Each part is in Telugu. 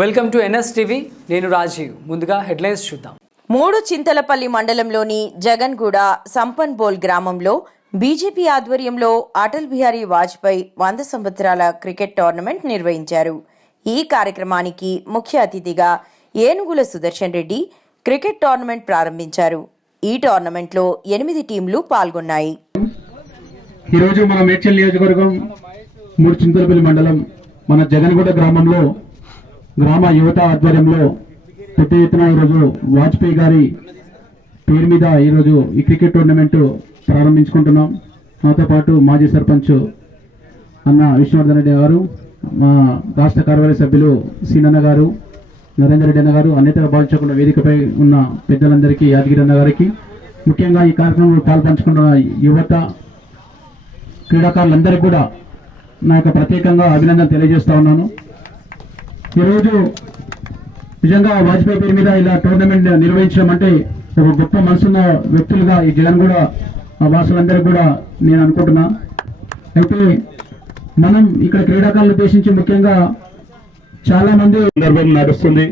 వెల్కమ్ టు ఎన్ఎస్ టీవీ నేను రాజీవ్. ముందుగా హెడ్లైన్స్ చూద్దాం. మూడు చింతలపల్లి మండలంలోని జగన్గూడ సంపన్బోల్ గ్రామంలో బీజేపీ ఆధ్వర్యంలో అటల్ బిహారీ వాజ్పేయి వంద సంవత్సరాల క్రికెట్ టోర్నమెంట్ నిర్వహించారు. ఈ కార్యక్రమానికి ముఖ్య అతిథిగా ఏనుగుల సుదర్శన్ రెడ్డి క్రికెట్ టోర్నమెంట్ ప్రారంభించారు. ఈ టోర్నమెంట్లో ఎనిమిది టీంలు పాల్గొన్నాయి. ఈరోజు మన మేడ్చల్ నియోజకవర్గం మూడు చింతలపల్లి మండలం మన జగన్గూడ గ్రామంలో గ్రామ యువత ఆధ్వర్యంలో పెద్ద ఎత్తున ఈరోజు వాజ్పేయి గారి పేరు మీద ఈరోజు ఈ క్రికెట్ టోర్నమెంట్ ప్రారంభించుకుంటున్నాం. మాతో పాటు మాజీ సర్పంచ్ అన్న విష్ణువర్ధన్ రెడ్డి గారు మా రాష్ట్ర కార్యవర్గ సభ్యులు సీనన్న గారు నరేందర్ రెడ్డి అన్న గారు అన్నితర బాధించకుండా వేదికపై ఉన్న పెద్దలందరికీ యాదగిరి అన్న గారికి ముఖ్యంగా ఈ కార్యక్రమంలో పాల్పంచుకుంటున్న యువత క్రీడాకారులందరికీ కూడా నా యొక్క ప్రత్యేకంగా అభినందన తెలియజేస్తా ఉన్నాను. ఈరోజు నిజంగా వాజ్పేయి పేరు మీద ఇలా టోర్నమెంట్ నిర్వహించడం అంటే ఒక గొప్ప మనసున్న వ్యక్తులుగా ఈ జగన్ కూడా ఆ వాసులందరికీ కూడా నేను అనుకుంటున్నా. అయితే మనం ఇక్కడ క్రీడాకారులు ఉద్దేశించి ముఖ్యంగా చాలా మంది సందర్భం నడుస్తుంది.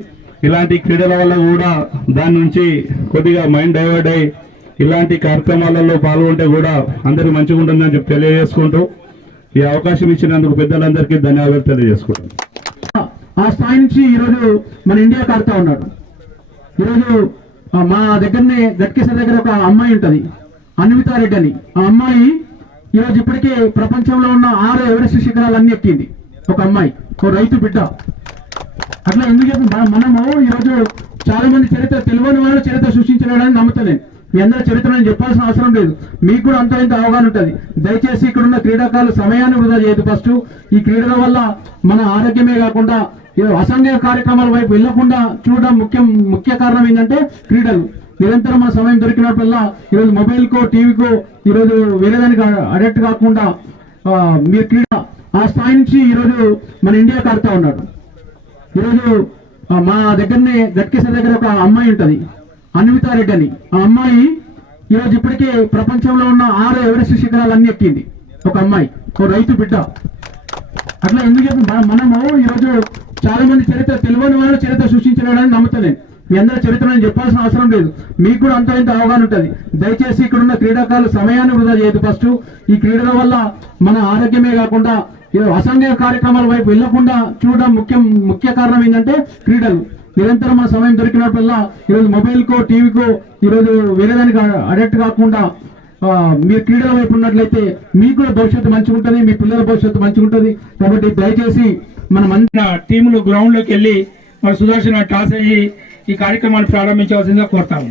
ఇలాంటి క్రీడల వల్ల కూడా దాని నుంచి కొద్దిగా మైండ్ డైవర్ట్ అయ్యి ఇలాంటి కార్యక్రమాలలో పాల్గొంటే కూడా అందరికీ మంచిగా ఉంటుందని చెప్పి తెలియజేసుకుంటూ ఈ అవకాశం ఇచ్చినందుకు పెద్దలందరికీ ధన్యవాదాలు తెలియజేసుకుంటాను ఆ స్థాయి నుంచి ఈరోజు మన ఇండియా ఆడుతూ ఉన్నాడు. ఈరోజు మా దగ్గరనే గట్కేశ్వర దగ్గర ఒక అమ్మాయి ఉంటుంది. అన్వితారెడ్డి అని. ఆ అమ్మాయి ఈరోజు ఇప్పటికే ప్రపంచంలో ఉన్న ఆరు ఎవరెస్ట్ శిఖరాలన్నీ ఎక్కింది. ఒక అమ్మాయి ఒక రైతు బిడ్డ. అట్లా ఎందుకు చెప్పి మనము ఈరోజు చాలా మంది చరిత్ర తెలియని వాళ్ళు చరిత్ర సృష్టించలేడని నమ్ముతలేను మీ అందరూ చరిత్ర చెప్పాల్సిన అవసరం లేదు. మీకు కూడా అంత ఇంత అవగాహన ఉంటుంది. దయచేసి ఇక్కడ ఉన్న క్రీడాకారులు సమయాన్ని వృధా చేయదు ఫస్ట్ ఈ క్రీడల వల్ల మన ఆరోగ్యమే కాకుండా ఈ అసంఘిక కార్యక్రమాల వైపు వెళ్ళకుండా చూడడం ముఖ్యం ముఖ్య కారణం ఏంటంటే క్రీడలు. నిరంతరం మన సమయం దొరికినప్పుడల్లా ఈరోజు మొబైల్కో టీవీకో ఈరోజు వేరే దానికి అడెక్ట్ కాకుండా మీరు క్రీడ ఆ స్థాయి నుంచి ఈరోజు మన ఇండియాకి ఆడుతూ ఉన్నాడు ఈరోజు మా దగ్గరనే గట్కేశ్వర దగ్గర ఒక అమ్మాయి ఉంటుంది. అన్వితా రెడ్డి అని. ఆ అమ్మాయి ఈరోజు ఇప్పటికే ప్రపంచంలో ఉన్న ఆరు ఎవరెస్ట్ శిఖరాలన్నీ ఎక్కింది. ఒక అమ్మాయి ఒక రైతు బిడ్డ. అట్లా ఎందుకు చెప్పి మన- మనము ఈరోజు చాలా మంది చరిత్ర తెలియని వాళ్ళు చరిత్ర సృష్టించలేడని నమ్ముతలేను మీ అందరి చరిత్ర నేను చెప్పాల్సిన అవసరం లేదు. మీకు కూడా అంత ఇంత అవగాహన ఉంటుంది. దయచేసి ఇక్కడ ఉన్న క్రీడాకారులు సమయాన్ని వృధా చేయదు ఫస్ట్. ఈ క్రీడల వల్ల మన ఆరోగ్యమే కాకుండా ఈ కార్యక్రమాల వైపు వెళ్ళకుండా చూడడం ముఖ్యం ముఖ్య కారణం ఏంటంటే క్రీడలు. నిరంతరం మన సమయం దొరికినప్పుడల్లా ఈరోజు మొబైల్కో టీవీకో ఈరోజు వేరే దానికి అడెక్ట్ కాకుండా మీరు క్రీడల వైపు ఉన్నట్లయితే మీకు కూడా భవిష్యత్తు మంచిగా ఉంటుంది మీ పిల్లల భవిష్యత్తు మంచిగా ఉంటుంది కాబట్టి దయచేసి మనం అందరం నా టీములు గ్రౌండ్లోకి వెళ్ళి మన సుదర్శన టాస్ అయ్యి ఈ కార్యక్రమాన్ని ప్రారంభించవలసిందిగా కోరుతాము.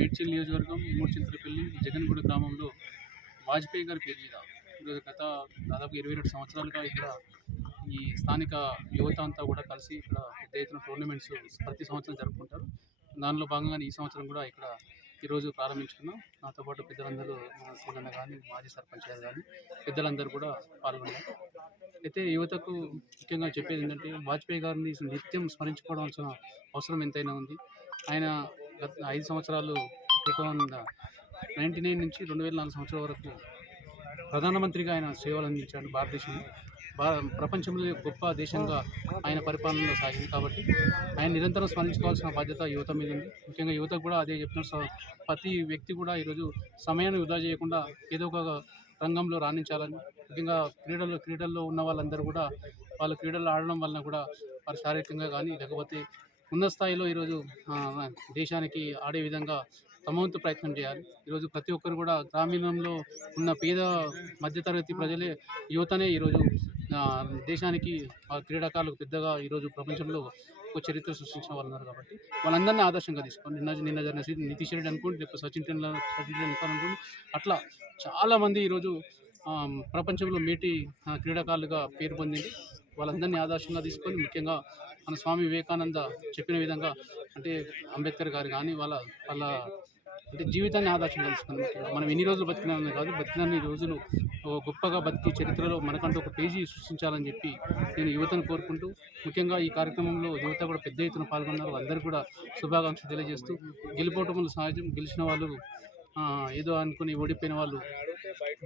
మేడ్చల్ నియోజకవర్గం మూడుచింతలపల్లి జగన్గూడ గ్రామంలో వాజ్పేయి గారి పేరు మీద ఈరోజు గత దాదాపు ఇరవై రెండు సంవత్సరాలుగా ఇక్కడ ఈ స్థానిక యువత అంతా కూడా కలిసి ఇక్కడ పెద్ద ఎత్తున టోర్నమెంట్స్ ప్రతి సంవత్సరం జరుపుకుంటారు. దానిలో భాగంగానే ఈ సంవత్సరం కూడా ఇక్కడ ఈరోజు ప్రారంభించుకున్నాం. నాతో పాటు పెద్దలందరూ మా కానీ మాజీ సర్పంచ్ గారు కానీ పెద్దలందరూ కూడా పాల్గొన్నారు. అయితే యువతకు ముఖ్యంగా చెప్పేది ఏంటంటే వాజ్పేయి గారిని నిత్యం స్మరించుకోవాల్సిన అవసరం ఎంతైనా ఉంది. ఆయన గత ఐదు సంవత్సరాలు టూ థౌజండ్ నైంటీ నైన్ నుంచి రెండు వేల నాలుగు సంవత్సరాల వరకు ప్రధానమంత్రిగా ఆయన సేవలు అందించాడు భారతదేశం ప్రపంచంలో గొప్ప దేశంగా ఆయన పరిపాలనలో సాగింది కాబట్టి ఆయన నిరంతరం స్మరించుకోవాల్సిన బాధ్యత యువత మీద ఉంది. ముఖ్యంగా యువతకు కూడా అదే చెప్తున్నారు. ప్రతి వ్యక్తి కూడా ఈరోజు సమయాన్ని వృధా చేయకుండా ఏదో ఒక రంగంలో రాణించాలని ముఖ్యంగా క్రీడల్లో క్రీడల్లో ఉన్న వాళ్ళందరూ కూడా వాళ్ళు క్రీడలు ఆడడం వలన కూడా వారు శారీరకంగా కానీ లేకపోతే ఉన్నత స్థాయిలో ఈరోజు దేశానికి ఆడే విధంగా తమవంతు ప్రయత్నం చేయాలి. ఈరోజు ప్రతి ఒక్కరు కూడా గ్రామీణంలో ఉన్న పేద మధ్యతరగతి ప్రజలే యువతనే ఈరోజు దేశానికి ఆ క్రీడాకారులకు పెద్దగా ఈరోజు ప్రపంచంలో ఒక చరిత్ర సృష్టించిన వాళ్ళు ఉన్నారు కాబట్టి వాళ్ళందరినీ ఆదర్శంగా తీసుకోండి. నిన్న నిన్న జరిగిన సి- నితీష్ రెడ్డి అనుకోండి లేకపోతే సచిన్ టెండూల్కర్ సచిన్ టెండూల్కర్ అనుకోండి అట్లా చాలామంది ఈరోజు ప్రపంచంలో మేటి క్రీడాకారులుగా పేరు పొందింది. వాళ్ళందరినీ ఆదర్శంగా తీసుకొని ముఖ్యంగా మన స్వామి వివేకానంద చెప్పిన విధంగా అంటే అంబేద్కర్ గారు కానీ వాళ్ళ వాళ్ళ అంటే జీవితాన్ని ఆదర్శంగా తీసుకుని మనం ఎన్ని రోజులు బతికినామని కాదు బతికినన్ని రోజులు గొప్పగా బతికి చరిత్రలో మనకంటూ ఒక పేజీ సృష్టించాలని చెప్పి నేను యువతను కోరుకుంటూ ముఖ్యంగా ఈ కార్యక్రమంలో యువత కూడా పెద్ద ఎత్తున పాల్గొన్నారు. అందరూ కూడా శుభాకాంక్షలు తెలియజేస్తూ గెలుపోవటములు సహజం గెలిచిన వాళ్ళు ఏదో అనుకుని ఓడిపోయిన వాళ్ళు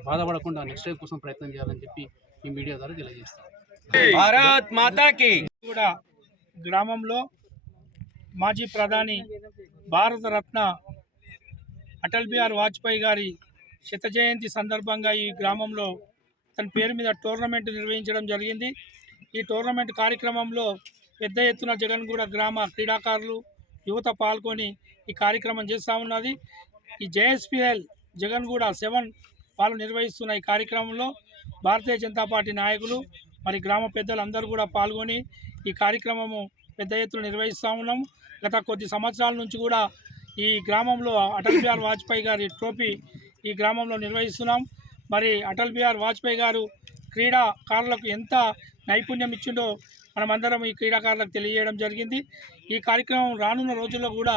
బాధపడకుండా నెక్స్ట్ టైం కోసం ప్రయత్నం చేయాలని చెప్పి ఈ మీడియా ద్వారా తెలియజేస్తాను. భారత్ మాతాకి కూడా గ్రామంలో మాజీ ప్రధాని భారతరత్న అటల్ బిహార్ వాజ్పేయి గారి శత జయంతి సందర్భంగా ఈ గ్రామంలో తన పేరు మీద టోర్నమెంట్ నిర్వహించడం జరిగింది. ఈ టోర్నమెంట్ కార్యక్రమంలో పెద్ద ఎత్తున జగన్గూడ గ్రామ క్రీడాకారులు యువత పాల్గొని ఈ కార్యక్రమం చేస్తూ ఉన్నది. ఈ జేఎస్పిఎల్ జగన్గూడ సెవెన్ వాళ్ళు నిర్వహిస్తున్న ఈ కార్యక్రమంలో భారతీయ జనతా పార్టీ నాయకులు మరి గ్రామ పెద్దలందరూ కూడా పాల్గొని ఈ కార్యక్రమము పెద్ద ఎత్తున నిర్వహిస్తూ ఉన్నాం. గత కొద్ది సంవత్సరాల నుంచి కూడా ఈ గ్రామంలో అటల్ బిహార్ వాజ్పేయి గారి ట్రోఫీ ఈ గ్రామంలో నిర్వహిస్తున్నాం. మరి అటల్ బిహార్ వాజ్పేయి గారు క్రీడాకారులకు ఎంత నైపుణ్యం ఇచ్చిండో మనమందరం ఈ క్రీడాకారులకు తెలియజేయడం జరిగింది. ఈ కార్యక్రమం రానున్న రోజుల్లో కూడా